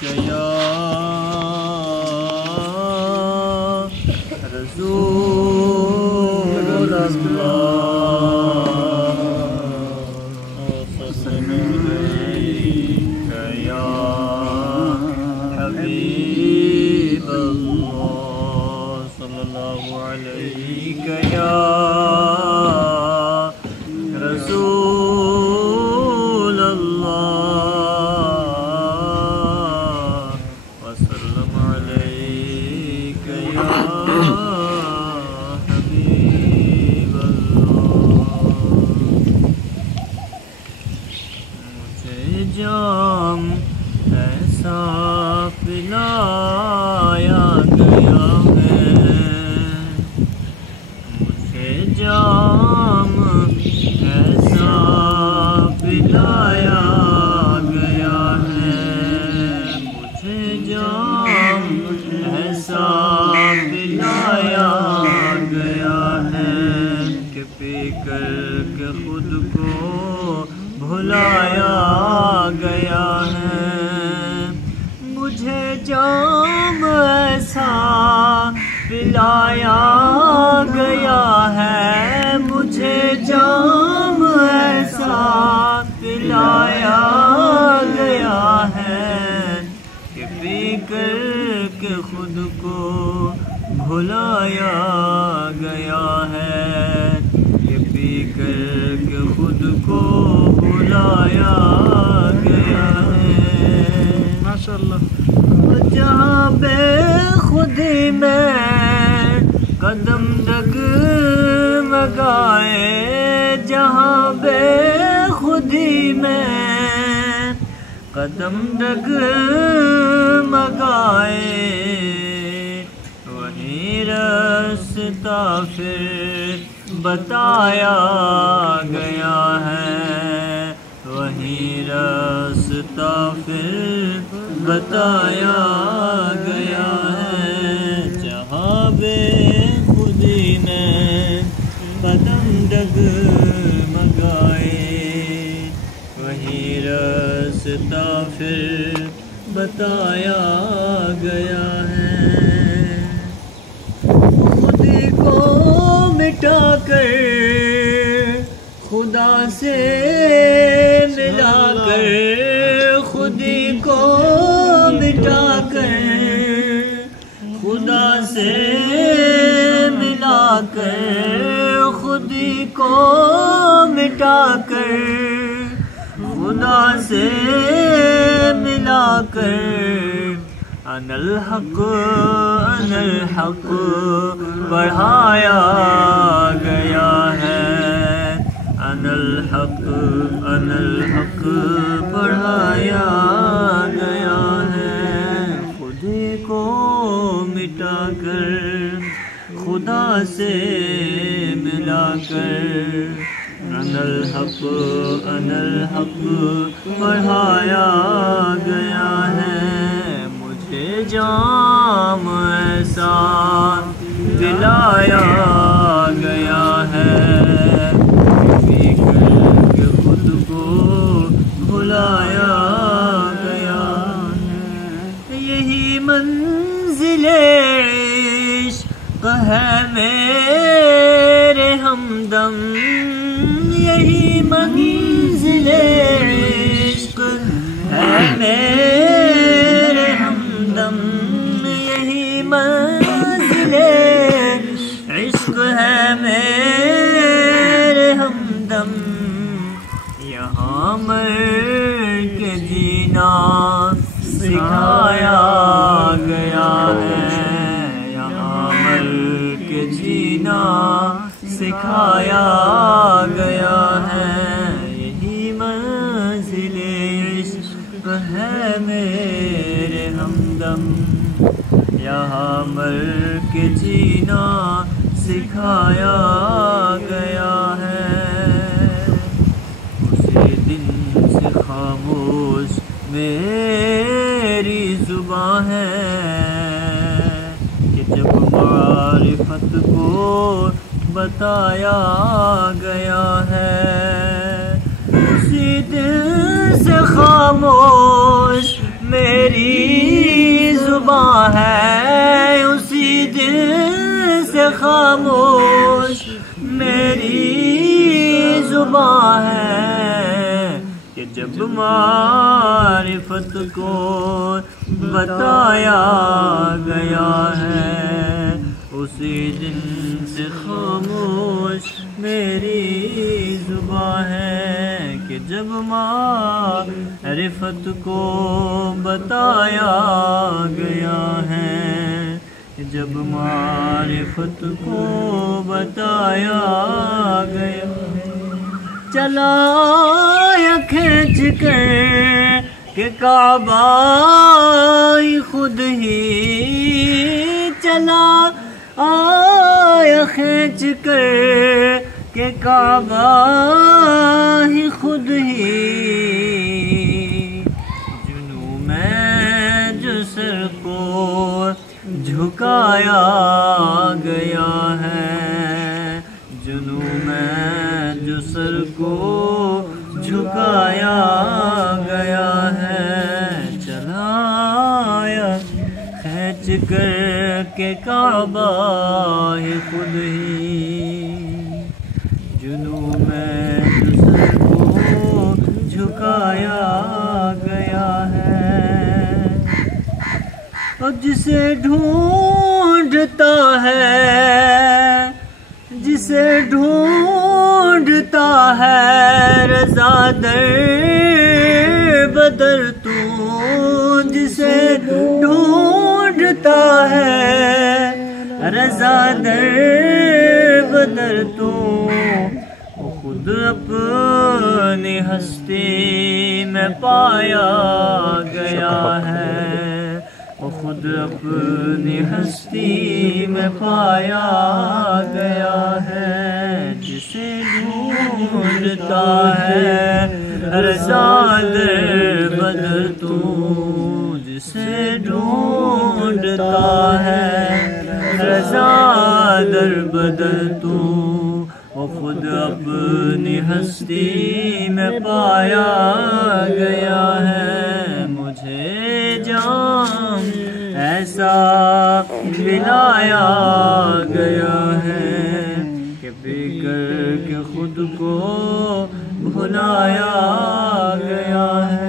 या रसूल जाम ऐसा पिलाया गया है, मुझे जाम ऐसा पिलाया गया है, मुझे जाम ऐसा पिलाया गया है कि पी कर के खुद को भुलाया गया है। मुझे जाम ऐसा पिलाया गया है, मुझे जाम ऐसा पिलाया गया है कि पी कर के खुद को भुलाया गया है, कि पी कर के खुद को भुलाया गया है। माशाअल्लाह। जहाँ बेखुदी में कदम डगमगाए, जहाँ बेखुदी में कदम डगमगाए, वहीं रास्ता फिर बताया गया है, वहीं रास्ता फिर बताया गया है। जहाँ बेखुदी ने कदम डगमगाए, वहीं रास्ता फिर बताया गया है। खुदी को मिटा कर खुदा से मिला कर, खुदी को मिटा कर खुदा से मिला कर, खुदी को मिटा कर खुदा से मिला कर, अनल हक पढ़ाया गया है, अनल हक पढ़ाया गया है। खुदी को मिटा कर खुदा से मिला कर, अनल हक पढ़ाया गया है। मुझे जाम ऐसा पिलाया गया है, पी कर खुद को भुलाया गया है। यही मंजिले इश्क है मेरे हमदम, यही मंजिले इश्क है मेरे हमदम, यही मंजिले इश्क है मेरे हमदम। यहाँ मर के जीना सिखाया गया है, यहाँ मर के जीना सिखाया गया है। यही मंजिले इश्क है मेरे हमदम, यहाँ मर के जीना सिखाया गया है। उसी दिन से खामोश मेरी जुबां है कि जब मारिफत को बताया गया है। उसी दिन से खामोश मेरी ہے اسی دن سے خاموش میری زبان ہے کہ جب معرفت کو بتایا گیا ہے اسی دن سے خاموش میری زبان ہے کہ جب معرفت کو بتایا گیا ہے جب معرفت کو بتایا گیا چلا یا کھینچ کر کہ کعبہ خود ہی چلا آیا کھینچ کر کہ کعبہ ہی خود ہی جنوں میں جو سر کو جھکایا گیا ہے جنوں میں جو سر کو جھکایا گیا ہے چلایا کھینچ کر کے کعبہ ہی خود ہی جنوں میں جو سر کو جھکایا گیا ہے اور جسے ڈھونڈتا ہے جسے ڈھونڈتا ہے رضا در بدر تو جسے ڈھونڈتا ہے رضا در بدر تو وہ خود اپنی ہستی میں پایا گیا ہے وہ خود اپنی ہستی میں پایا گیا ہے جسے ڈھونڈتا ہے رضا در بدر تو جسے ڈھونڈتا ہے رضا در بدر تو وہ خود اپنی ہستی میں پایا گیا ہے مجھے جام ایسا پلایا گیا ہے کہ پی کر کے خود کو بھلایا گیا ہے